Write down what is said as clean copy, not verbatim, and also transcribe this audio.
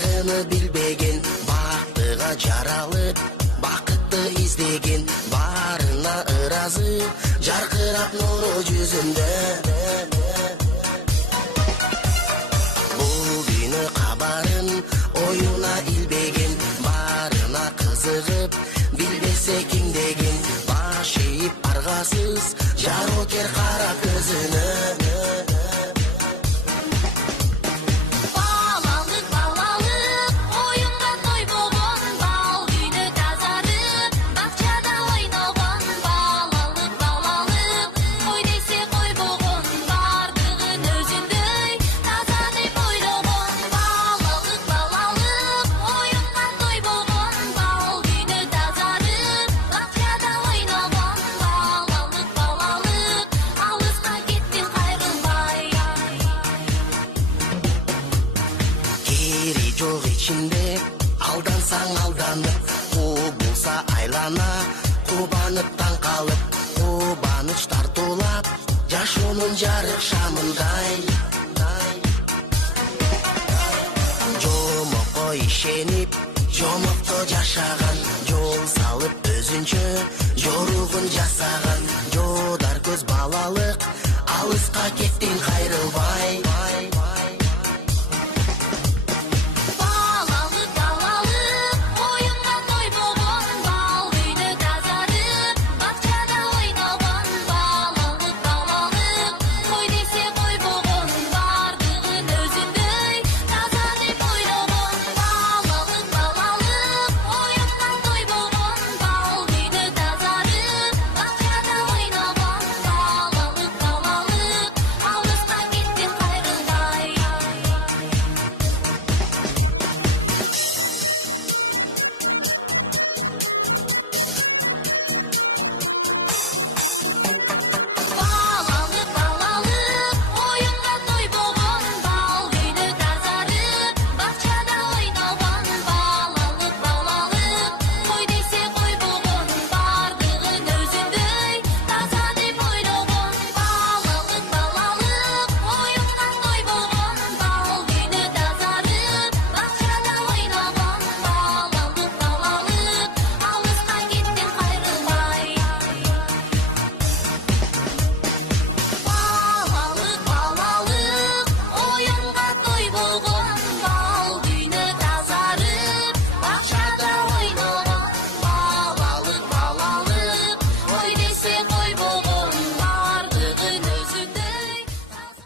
кайгыны билбеген, бактыга жаралып бакытты издеген, баарына ыразы жаркырап нуру жүзүндө. Бул күнү кабарын оюна илбеген, баарына кызыгып билбесе кимдеген, баш ийип аргасыз жарокер кара көзүнө. Жок ичинде алдансаң алданып, кубулса айлана, кубанып таң калып, кубаныч тартуулап, жашоонун жарык шамындай. Жомокко ишенип, жомокто жашаган, жол салып өзүнчө жоругун жасаган, жодар көз балалык, алыска кеттиң кайрылбай.